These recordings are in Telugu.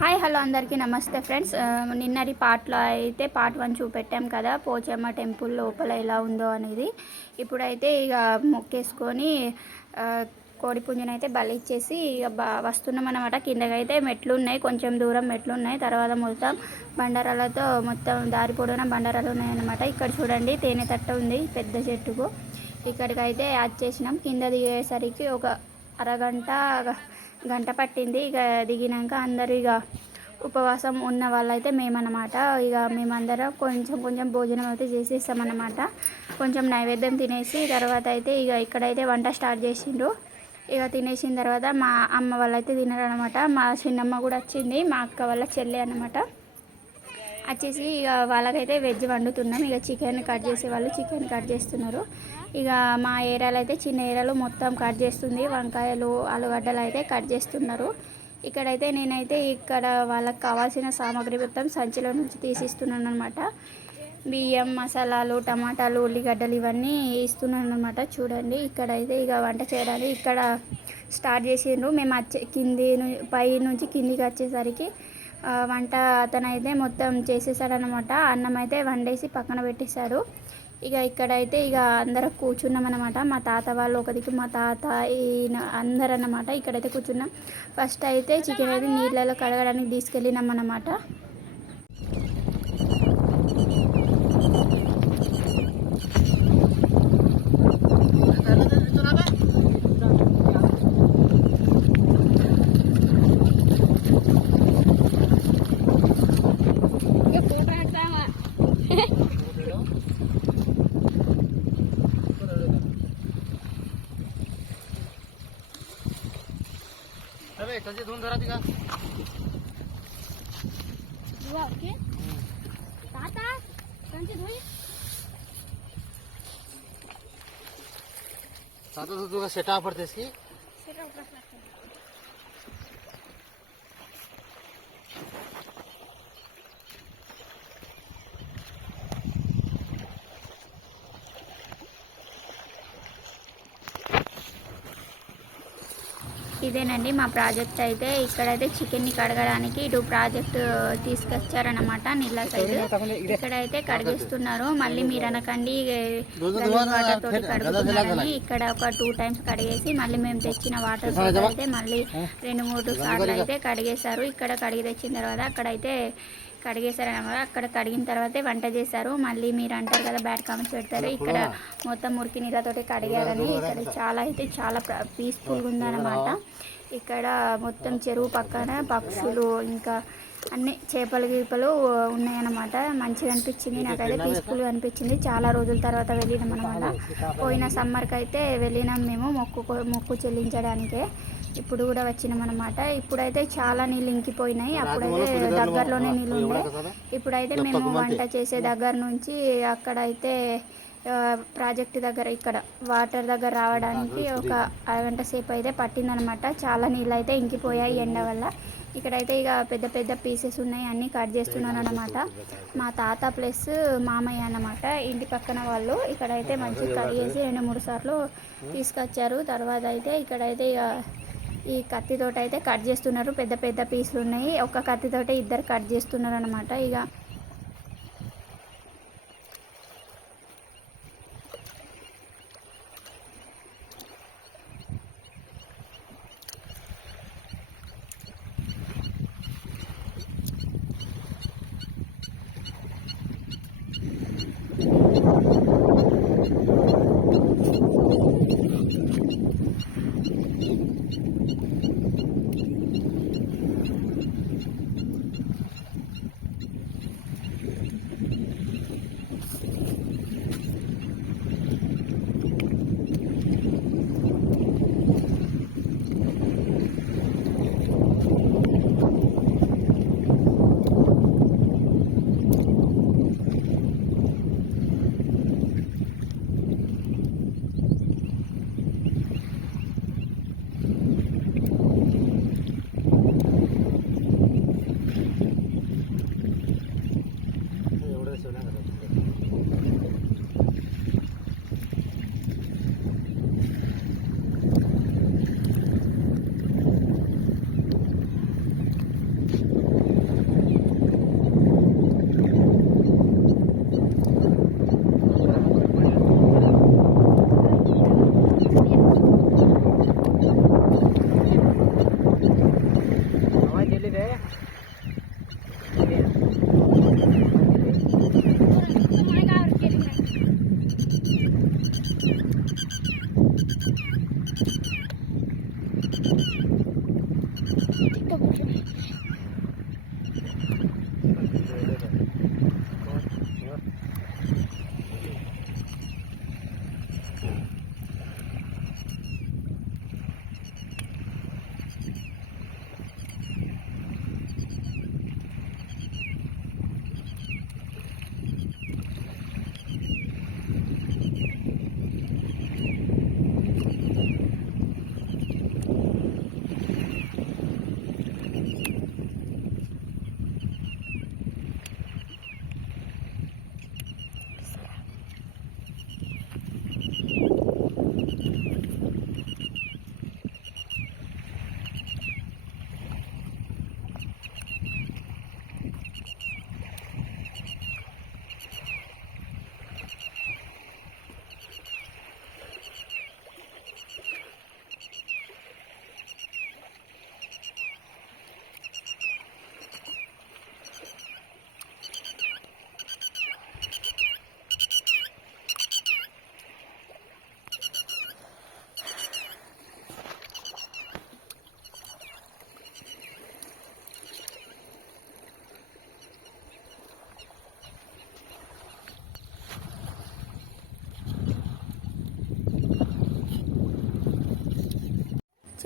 హాయ్ హలో అందరికీ నమస్తే ఫ్రెండ్స్. నిన్నటి పార్ట్లో అయితే పార్ట్ వన్ చూపెట్టాం కదా పోచమ్మ టెంపుల్ లోపల ఎలా ఉందో అనేది. ఇప్పుడైతే ఇక మొక్కేసుకొని కోడి పుంజుని అయితే బలి ఇచ్చేసి ఇక బా వస్తున్నాం అనమాట కిందకైతే మెట్లు ఉన్నాయి కొంచెం దూరం మెట్లు ఉన్నాయి తర్వాత మొత్తం బండరాలతో మొత్తం దారి పొడవున బండరాలు ఉన్నాయన్నమాట ఇక్కడ చూడండి తేనె తట్ట ఉంది పెద్ద చెట్టుకు. ఇక్కడికైతే వచ్చేసినాం కింద దిగేసరికి ఒక అరగంట గంట పట్టింది. ఇక దిగినాక అందరు ఇక ఉపవాసం ఉన్న వాళ్ళైతే మేమన్నమాట. ఇక మేమందరం కొంచెం కొంచెం భోజనం అయితే చేసేస్తామన్నమాట. కొంచెం నైవేద్యం తినేసి తర్వాత అయితే ఇక ఇక్కడైతే వంట స్టార్ట్ చేసిండ్రు. ఇక తినేసిన తర్వాత మా అమ్మ వాళ్ళైతే తినారనమాట మా చిన్నమ్మ కూడా వచ్చింది. మా అక్క వాళ్ళ చెల్లె అనమాట వచ్చేసి ఇక వాళ్ళకైతే వెజ్ వండుతున్నాం. ఇక చికెన్ కట్ చేసే వాళ్ళు చికెన్ కట్ చేస్తున్నారు. ఇక మా ఏరియాలో అయితే చిన్న ఏరియాలో మొత్తం కట్ చేస్తుంది. వంకాయలు ఆలుగడ్డలు అయితే కట్ చేస్తున్నారు. ఇక్కడైతే నేనైతే ఇక్కడ వాళ్ళకి కావాల్సిన సామాగ్రి మొత్తం సంచిలో నుంచి తీసిస్తున్నాను అనమాట బియ్యం మసాలాలు టమాటాలు ఉల్లిగడ్డలు ఇవన్నీ ఇస్తున్నాను అనమాట చూడండి ఇక్కడైతే ఇక వంట చేయడానికి ఇక్కడ స్టార్ట్ చేసిండ్రు. మేము వచ్చే కింది పై నుంచి కిందికి వచ్చేసరికి వంట అతనైతే మొత్తం చేసేసాడనమాట అన్నం అయితే వండేసి పక్కన పెట్టేశారు ఇక ఇక్కడైతే ఇక అందరం కూర్చున్నాం అనమాట మా తాత వాళ్ళు ఒక దిక్కు మా తాత ఈయన అందరు అన్నమాట ఇక్కడైతే కూర్చున్నాం. ఫస్ట్ అయితే చికెన్ అయితే నీళ్ళలో కడగడానికి తీసుకెళ్ళినాం అనమాట धरून धरा तिघा धुवा ओके सेटा पडतेस की सेटा उपरास ఇదేనండి మా ప్రాజెక్ట్ అయితే. ఇక్కడైతే చికెన్ని కడగడానికి ఇటు ప్రాజెక్ట్ తీసుకొచ్చారనమాట నీళ్ళ సైడ్. ఇక్కడైతే కడిగేస్తున్నారు. మళ్ళీ మీరు అనకండి వాటర్ తోటి కడుగుతున్నారని ఇక్కడ ఒక టూ టైమ్స్ కడిగేసి మళ్ళీ మేము తెచ్చిన వాటర్ అయితే మళ్ళీ రెండు మూడు సార్లు అయితే కడిగేశారు. ఇక్కడ కడిగి తెచ్చిన తర్వాత అక్కడైతే కడిగేశారు అనమాట అక్కడ కడిగిన తర్వాతే వంట చేశారు. మళ్ళీ మీరు అంటారు కదా బ్యాడ్ కామెంట్స్ పెడతారు. ఇక్కడ మొత్తం మురికి నీళ్ళతోటి కడిగారని. ఇక్కడ చాలా అయితే చాలా పీస్ఫుల్గా ఉందన్నమాట. ఇక్కడ మొత్తం చెరువు పక్కన పక్షులు ఇంకా అన్ని చేపలు గీపలు ఉన్నాయన్నమాట. మంచిగా అనిపించింది. నాకైతే పీస్ఫుల్గా అనిపించింది. చాలా రోజుల తర్వాత వెళ్ళినాం అనమాట పోయిన సమ్మర్కి అయితే వెళ్ళినాం మేము మొక్కు మొక్కు చెల్లించడానికే. ఇప్పుడు కూడా వచ్చినాం అనమాట ఇప్పుడైతే చాలా నీళ్ళు ఇంకిపోయినాయి అప్పుడైతే దగ్గరలోనే నీళ్ళు ఉండే ఇప్పుడైతే మేము వంట చేసే దగ్గర నుంచి అక్కడైతే ప్రాజెక్ట్ దగ్గర ఇక్కడ వాటర్ దగ్గర రావడానికి ఒక అరగంట సేపు అయితే పట్టిందనమాట చాలా నీళ్ళు అయితే ఇంకిపోయాయి ఎండ వల్ల. ఇక్కడైతే ఇక పెద్ద పెద్ద పీసెస్ ఉన్నాయి. అన్నీ కట్ చేస్తున్నాను అనమాట మా తాత ప్లస్ మామయ్య అన్నమాట. ఇంటి పక్కన వాళ్ళు ఇక్కడైతే మంచిగా కడిగేసి రెండు మూడు సార్లు తీసుకొచ్చారు. తర్వాత అయితే ఇక్కడైతే ఇక ఈ కత్తితోటి అయితే కట్ చేస్తున్నారు. పెద్ద పెద్ద పీసులు ఉన్నాయి. ఒక కత్తితోటే ఇద్దరు కట్ చేస్తున్నారు అనమాట ఇక Yeah.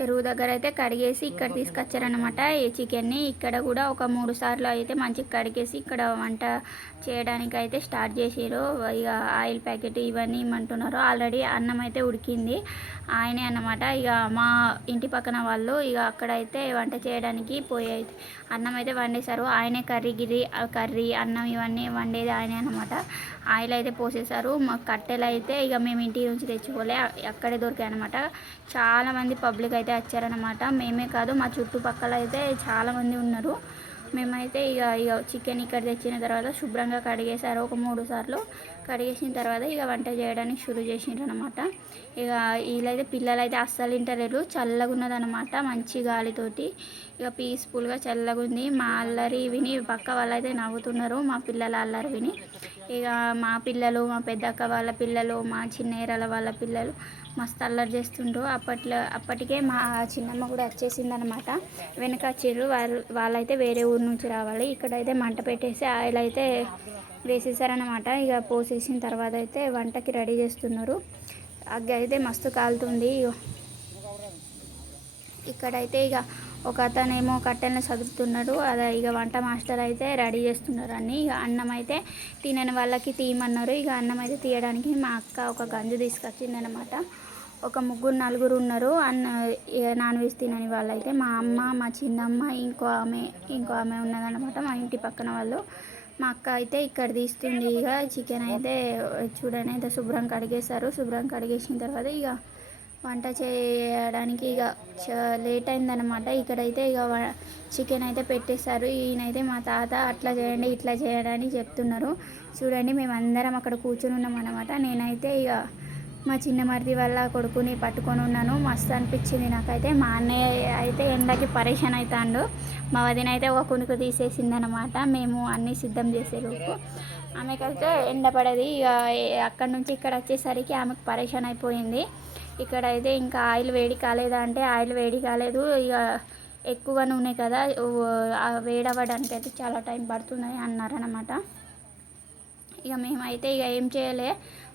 చెరువు దగ్గర అయితే కడిగేసి ఇక్కడ తీసుకొచ్చారనమాట ఈ చికెన్ని ఇక్కడ కూడా ఒక మూడు సార్లు అయితే మంచిగా కడిగేసి ఇక్కడ వంట చేయడానికి అయితే స్టార్ట్ చేసారు ఇక ఆయిల్ ప్యాకెట్ ఇవన్నీ ఇమ్మంటున్నారు. ఆల్రెడీ అన్నం అయితే ఉడికింది. ఆయనే అనమాట ఇక మా ఇంటి పక్కన వాళ్ళు ఇక అక్కడైతే వంట చేయడానికి పోయి అన్నం అయితే వండేశారు. ఆయనే కర్రీ గిరి ఆ కర్రీ అన్నం ఇవన్నీ వండేది ఆయనే అనమాట ఆయిల్ అయితే పోసేశారు. మా కట్టెలు అయితే ఇక మేము ఇంటి నుంచి తెచ్చుకోలే. అక్కడే దొరికాయి అనమాట చాలామంది పబ్లిక్ అయితే వచ్చారనమాట మేమే కాదు మా చుట్టుపక్కల అయితే చాలామంది ఉన్నారు. మేమైతే ఇక ఇక చికెన్ ఇక్కడ తెచ్చిన తర్వాత శుభ్రంగా కడిగేశారు ఒక మూడు సార్లు. కడిగేసిన తర్వాత ఇక వంట చేయడానికి షురూ చేసిండ్రు అనమాట ఇక వీళ్ళైతే పిల్లలైతే అస్సలు ఇంటలేరు చల్లగా ఉన్నదనమాట మంచి గాలితోటి. ఇక పీస్ఫుల్గా చల్లగా ఉంది మా అల్లరి విని పక్క వాళ్ళు అయితే నవ్వుతున్నారు మా పిల్లల అల్లరి విని. ఇక మా పిల్లలు మా పెద్దక్క వాళ్ళ పిల్లలు మా చిన్నేరల వాళ్ళ పిల్లలు మస్తు అల్లరి చేస్తుండ్రు అప్పట్లో అప్పటికే మా చిన్నమ్మ కూడా వచ్చేసిందనమాట వెనక వచ్చారు వాళ్ళు వాళ్ళైతే వేరే ఊరు నుంచి రావాలి. ఇక్కడైతే మంట పెట్టేసి ఆయిల్ అయితే వేసేసారనమాట ఇక పోసేసిన తర్వాత అయితే వంటకి రెడీ చేస్తున్నారు. అగ్గి అయితే మస్తు కాలుతుంది. ఇక్కడైతే ఇక ఒక అతనేమో కట్టెలను చదువుతున్నాడు అదే ఇక వంట మాస్టర్ అయితే రెడీ చేస్తున్నారు అన్ని ఇక అన్నం అయితే తినని వాళ్ళకి తీయమన్నారు. ఇక అన్నం అయితే తీయడానికి మా అక్క ఒక గంజు తీసుకొచ్చిందనమాట ఒక ముగ్గురు నలుగురు ఉన్నారు. అన్న ఇక నాన్ వెజ్ తినని వాళ్ళైతే మా అమ్మ మా చిన్నమ్మ ఇంకో ఆమె ఇంకో ఆమె ఉన్నదన్నమాట మా ఇంటి పక్కన వాళ్ళు. మా అక్క అయితే ఇక్కడ తీస్తుంది. ఇక చికెన్ అయితే చూడని అయితే శుభ్రం కడిగేశారు. శుభ్రం కడిగేసిన తర్వాత ఇక వంట చేయడానికి ఇక చ- లేట్ అయిందనమాట ఇక్కడైతే ఇక వ- చికెన్ అయితే పెట్టేశారు. ఈయనైతే మా తాత అట్లా చేయండి ఇట్లా చేయడని చెప్తున్నారు. చూడండి మేము అందరం అక్కడ కూర్చుని ఉన్నాం అనమాట నేనైతే ఇక మా చిన్న మరిది వల్ల కొడుకుని పట్టుకొని ఉన్నాను. మస్తు అనిపించింది నాకైతే. మా అన్నయ్య అయితే ఎండకి పరేషాన్ అవుతాడు మా వదిన అయితే ఒక కునుకు తీసేసింది అనమాట మేము అన్నీ సిద్ధం చేసేలోపు ఆమెకైతే ఎండ పడది. ఇక అక్కడి నుంచి ఇక్కడ వచ్చేసరికి ఆమెకు పరేషాన్ అయిపోయింది. ఇక్కడ అయితే ఇంకా ఆయిల్ వేడి కాలేదా అంటే ఆయిల్ వేడి కాలేదు. ఇక ఎక్కువ నూనె కదా ఓ- వేడవ్వడానికి అయితే చాలా టైం పడుతుంది అన్నారనమాట ఇక మేమైతే ఇక ఏం చేయలే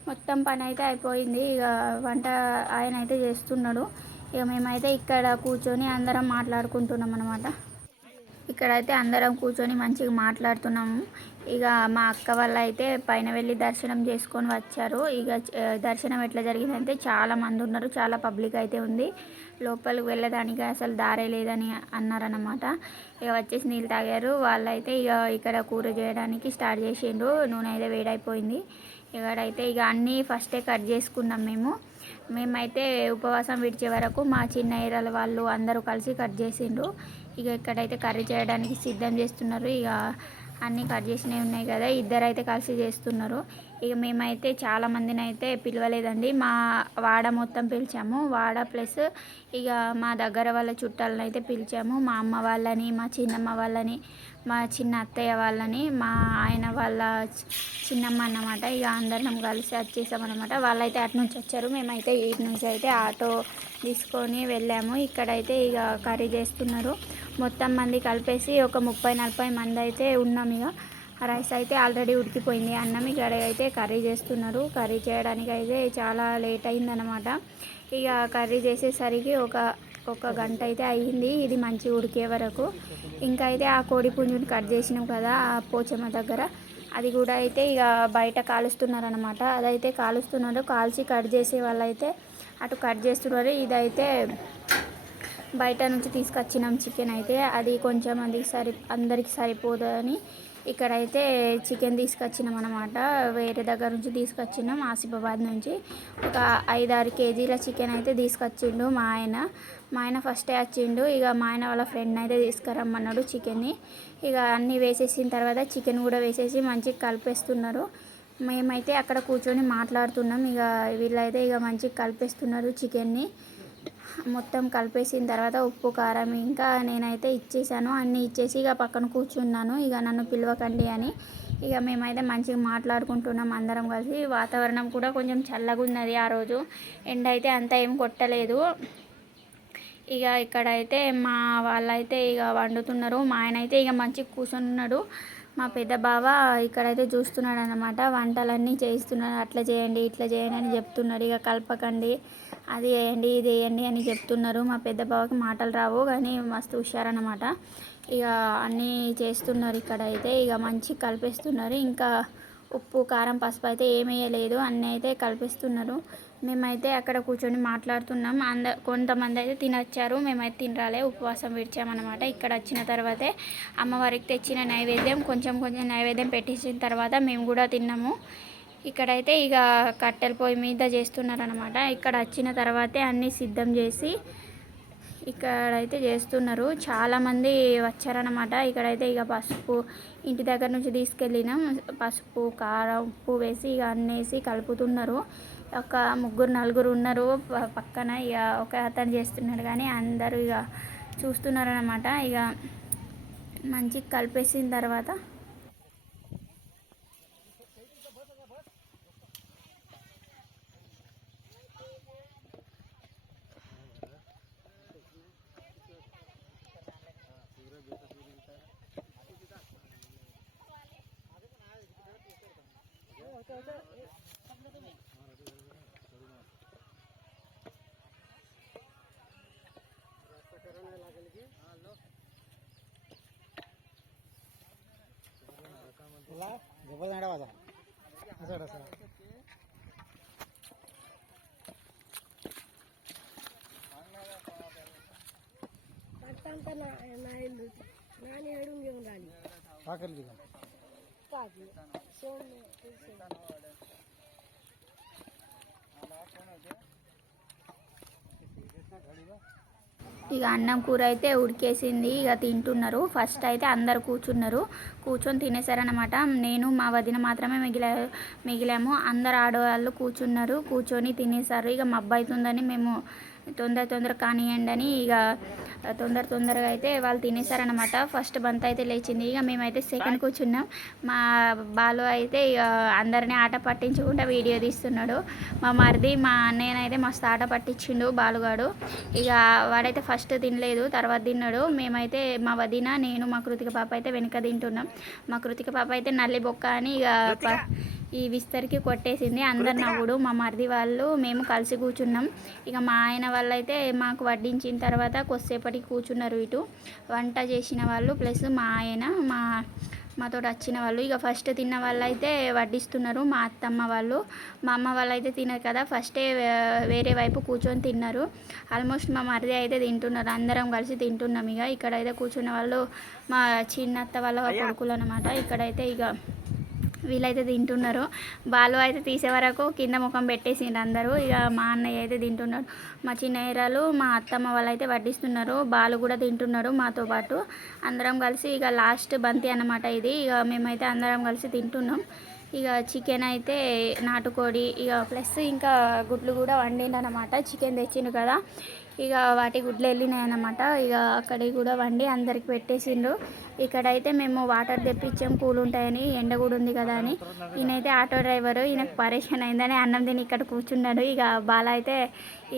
మొత్తం పని అయితే అయిపోయింది. ఇక వంట ఆయన అయితే చేస్తున్నాడు. ఇక మేమైతే ఇక్కడ కూర్చొని అందరం మాట్లాడుకుంటున్నాం అనమాట ఇక్కడైతే అందరం కూర్చొని మంచిగా మాట్లాడుతున్నాము. ఇక మా అక్క వాళ్ళు అయితే పైన వెళ్ళి దర్శనం చేసుకొని వచ్చారు. ఇక దర్శనం ఎట్లా జరిగిందంటే చాలా మంది ఉన్నారు. చాలా పబ్లిక్ అయితే ఉంది. లోపలికి వెళ్ళడానికి అసలు దారే లేదని అన్నారనమాట ఇక వచ్చేసి నీళ్ళు తాగారు. వాళ్ళైతే ఇక ఇక్కడ కూర చేయడానికి స్టార్ట్ చేసిండ్రు. నూనె అయితే వేడైపోయింది. ఇక్కడైతే ఇక అన్నీ ఫస్టే కట్ చేసుకున్నాం మేము. మేమైతే ఉపవాసం విడిచే వరకు మా చిన్న ఏరాల వాళ్ళు అందరూ కలిసి కట్ చేసిండ్రు. ఇక ఇక్కడైతే కర్రీ చేయడానికి సిద్ధం చేస్తున్నారు. ఇక అన్నీ కట్ చేసినవి ఉన్నాయి కదా ఇద్దరు అయితే కలిసి చేస్తున్నారు. ఇక మేమైతే చాలా మందిని అయితే పిలవలేదండి. మా వాడ మొత్తం పిలిచాము. వాడ ప్లస్ ఇక మా దగ్గర వాళ్ళ చుట్టాలను అయితే పిలిచాము. మా అమ్మ వాళ్ళని మా చిన్నమ్మ వాళ్ళని మా చిన్న అత్తయ్య వాళ్ళని మా ఆయన వాళ్ళ చిన్నమ్మ అన్నమాట. ఇక అందరం కలిసి వచ్చేసామన్నమాట వాళ్ళైతే అటు నుంచి వచ్చారు. మేమైతే ఇటు నుంచి అయితే ఆటో తీసుకొని వెళ్ళాము. ఇక్కడైతే ఇక కర్రీ చేస్తున్నారు. మొత్తం మంది కలిపేసి ఒక ముప్పై నలభై మంది అయితే ఉన్నాం ఇక రైస్ అయితే ఆల్రెడీ ఉడికిపోయింది. అన్నం ఇక్కడ అయితే కర్రీ చేస్తున్నారు. కర్రీ చేయడానికి అయితే చాలా లేట్ అయిందనమాట ఇక కర్రీ చేసేసరికి ఒక ఒక గంట అయితే అయ్యింది. ఇది మంచి ఉడికే వరకు. ఇంకా అయితే ఆ కోడి పుంజుని కట్ చేసినాం కదా ఆ పోచమ్మ దగ్గర. అది కూడా అయితే ఇక బయట కాలుస్తున్నారు అనమాట అదైతే కాలుస్తున్నారు. కాల్చి కట్ చేసే వాళ్ళైతే అటు కట్ చేస్తున్నారు. ఇదైతే బయట నుంచి తీసుకొచ్చినాం చికెన్ అయితే. అది కొంచెం మందికి సరి అందరికి సరిపోదని ఇక్కడైతే చికెన్ తీసుకొచ్చినాం అనమాట వేరే దగ్గర నుంచి తీసుకొచ్చినాం ఆసిఫాబాద్ నుంచి. ఒక ఐదారు కేజీల చికెన్ అయితే తీసుకొచ్చిండు మా ఆయన. మా ఆయన ఫస్టే వచ్చిండు. ఇక మా ఆయన వాళ్ళ ఫ్రెండ్ అయితే తీసుకురమ్మన్నాడు చికెన్ని. ఇక అన్నీ వేసేసిన తర్వాత చికెన్ కూడా వేసేసి మంచిగా కలిపేస్తున్నారు. మేమైతే అక్కడ కూర్చొని మాట్లాడుతున్నాం. ఇక వీళ్ళైతే ఇక మంచిగా కలిపేస్తున్నారు చికెన్ని. మొత్తం కలిపేసిన తర్వాత ఉప్పు కారం ఇంకా నేనైతే ఇచ్చేసాను. అన్నీ ఇచ్చేసి ఇక పక్కన కూర్చున్నాను. ఇక నన్ను పిలవకండి అని ఇక మేమైతే మంచిగా మాట్లాడుకుంటున్నాం అందరం కలిసి. వాతావరణం కూడా కొంచెం చల్లగా ఉన్నది ఆ రోజు. ఎండ అయితే అంత ఏం కొట్టలేదు. ఇక ఇక్కడైతే మా వాళ్ళైతే ఇక వండుతున్నారు. మా ఆయన అయితే ఇక మంచిగా కూర్చున్నాడు మా పెద్ద బావ ఇక్కడైతే చూస్తున్నాడు అనమాట వంటలన్నీ చేయిస్తున్నాడు. అట్లా చేయండి ఇట్లా చేయండి అని చెప్తున్నాడు. ఇక కలపకండి అది వేయండి ఇది వేయండి అని చెప్తున్నారు. మా పెద్ద బావకి మాటలు రావు కానీ మస్తు హుషారనమాట ఇక అన్నీ చేస్తున్నారు ఇక్కడైతే. ఇక మంచి కలిపేస్తున్నారు. ఇంకా ఉప్పు కారం పసుపు అయితే ఏమీ వేయలేదు. అన్నీ అయితే కలిపిస్తున్నారు. మేమైతే అక్కడ కూర్చొని మాట్లాడుతున్నాం. అంద కొంతమంది అయితే తినొచ్చారు. మేమైతే తినరాలే. ఉపవాసం విడిచామన్నమాట. ఇక్కడ వచ్చిన తర్వాతే అమ్మవారికి తెచ్చిన నైవేద్యం కొంచెం కొంచెం నైవేద్యం పెట్టించిన తర్వాత మేము కూడా తిన్నాము. ఇక్కడైతే ఇక కట్టెల పొయ్యి మీద చేస్తున్నారనమాట ఇక్కడ వచ్చిన తర్వాతే అన్నీ సిద్ధం చేసి ఇక్కడైతే చేస్తున్నారు. చాలామంది వచ్చారనమాట ఇక్కడైతే ఇక పసుపు ఇంటి దగ్గర నుంచి తీసుకెళ్ళినాం. పసుపు కారం ఉప్పు వేసి ఇక అన్నేసి కలుపుతున్నారు. ఒక ముగ్గురు నలుగురు ఉన్నారు. పక్కన ఇక ఒక అతను చేస్తున్నాడు కానీ అందరూ ఇక చూస్తున్నారు అనమాట ఇక మంచి కలిపేసిన తర్వాత गोपाळ डावाचा असं असं. पडतांका नाही नाणी हडून घेऊन राहिली. भाकर दिली का? सोडले ఇక అన్నం కూర అయితే ఉడికేసింది. ఇక తింటున్నారు. ఫస్ట్ అయితే అందరు కూర్చున్నారు. కూర్చొని తినేసారనమాట నేను మా వదిన మాత్రమే మిగిలా మిగిలాము. అందరు ఆడవాళ్ళు కూర్చున్నారు. కూర్చొని తినేసారు. ఇక మబ్బు అవుతుందని మేము తొందర తొందర కానివ్వండి అని ఇక తొందర తొందరగా అయితే వాళ్ళు తినేసారనమాట ఫస్ట్ బంత్ అయితే లేచింది. ఇక మేమైతే సెకండ్ కూర్చున్నాం. మా బాలు అయితే ఇక అందరినీ ఆట పట్టించకుండా వీడియో తీస్తున్నాడు. మా మరిది మా అన్నయ్యనైతే మస్తు ఆట పట్టించిండు బాలుగాడు. ఇక వాడైతే ఫస్ట్ తినలేదు తర్వాత తిన్నాడు. మేమైతే మా వదిన నేను మా కృతిక పాప అయితే వెనుక తింటున్నాం. మా కృతిక పాప అయితే నల్లి బొక్క అని ఇక ప- ఈ విస్తరికి కొట్టేసింది. అందరు నవ్వుడు మా మరిది వాళ్ళు మేము కలిసి కూర్చున్నాం. ఇక మా ఆయన వాళ్ళు అయితే మాకు వడ్డించిన తర్వాత కొద్దిసేపటికి కూర్చున్నారు ఇటు. వంట చేసిన వాళ్ళు ప్లస్ మా ఆయన మా మాతో వచ్చిన వాళ్ళు. ఇక ఫస్ట్ తిన్న వాళ్ళు అయితే వడ్డిస్తున్నారు మా అత్తమ్మ వాళ్ళు. మా అమ్మ వాళ్ళు అయితే తినరు కదా ఫస్టే వేరే వైపు కూర్చొని తిన్నారు. ఆల్మోస్ట్ మా మరిది అయితే తింటున్నారు అందరం కలిసి తింటున్నాం ఇక. ఇక్కడైతే కూర్చున్న వాళ్ళు మా చిన్నత్త వాళ్ళ కొడుకులు అనమాట ఇక్కడైతే ఇక వీళ్ళైతే తింటున్నారు. బాలు అయితే తీసే వరకు కింద ముఖం పెట్టేసిండ్రు అందరూ. ఇక మా అన్నయ్య అయితే తింటున్నాడు. మా చిన్నయ్యరాలు మా అత్తమ్మ వాళ్ళు అయితే వడ్డిస్తున్నారు. బాలు కూడా తింటున్నాడు మాతో పాటు. అందరం కలిసి ఇక లాస్ట్ బంతి అన్నమాట ఇది. ఇక మేమైతే అందరం కలిసి తింటున్నాం. ఇక చికెన్ అయితే నాటుకోడి ఇక ప్లస్ ఇంకా గుడ్లు కూడా వండిండనమాట చికెన్ తెచ్చిండు కదా. ఇక వాటి గుడ్లు వెళ్ళినాయి అన్నమాట. ఇక అక్కడికి కూడా వండి అందరికి పెట్టేసిండ్రు ఇక్కడైతే మేము వాటర్ తెప్పించాం కూల్ ఉంటాయని ఎండ కూడా ఉంది కదా అని. ఈయనైతే ఆటో డ్రైవరు ఈయనకు పరేషాన్ అయిందని అన్నం తిని ఇక్కడ కూర్చున్నాడు. ఇక బాల అయితే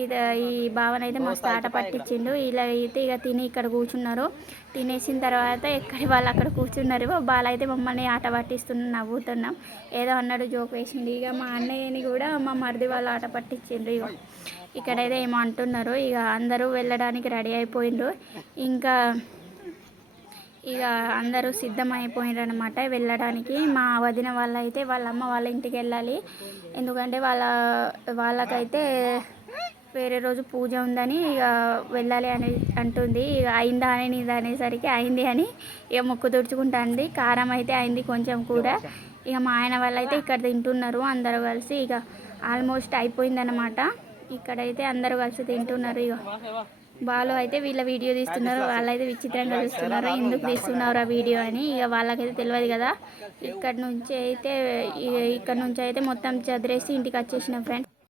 ఇది ఈ భావన అయితే మస్తు ఆట పట్టించిండు. ఇలా అయితే ఇక తిని ఇక్కడ కూర్చున్నారు. తినేసిన తర్వాత ఎక్కడి వాళ్ళు అక్కడ కూర్చున్నారు? బాల అయితే మమ్మల్ని ఆట పట్టిస్తున్నాం నవ్వుతున్నాం. ఏదో అన్నాడు జోక్ వేసిండు. ఇక మా అన్నయ్యని కూడా మా మరిది వాళ్ళు ఆట పట్టించిండ్రు. ఇక ఇక్కడైతే ఏమో అంటున్నారు. ఇక అందరూ వెళ్ళడానికి రెడీ అయిపోయిండ్రు. ఇంకా ఇక అందరూ సిద్ధమైపోయినారు అనమాట వెళ్ళడానికి. మా వదిన వాళ్ళైతే వాళ్ళ అమ్మ వాళ్ళ ఇంటికి వెళ్ళాలి. ఎందుకంటే వాళ్ళ వాళ్ళకైతే వేరే రోజు పూజ ఉందని ఇక వెళ్ళాలి అని అంటుంది. ఇక అయిందా అని ఇది అనేసరికి అయింది అని ఇక మొక్కు తుడుచుకుంటుంది. కారం అయితే అయింది కొంచెం కూడా. ఇక మా ఆయన వాళ్ళు అయితే ఇక్కడ తింటున్నారు అందరూ కలిసి. ఇక ఆల్మోస్ట్ అయిపోయిందనమాట ఇక్కడైతే అందరూ కలిసి తింటున్నారు ఇక. బాలు అయితే వీళ్ళ వీడియో తీస్తున్నారు వాళ్ళైతే విచిత్రంగా చూస్తున్నారు ఎందుకు తీస్తున్నారు ఆ వీడియో అని ఇక వాళ్ళకైతే తెలియదు కదా. ఇక్కడ నుంచి అయితే ఇక్కడ నుంచి అయితే మొత్తం చదిరేసి ఇంటికి వచ్చేసిన ఫ్రెండ్స్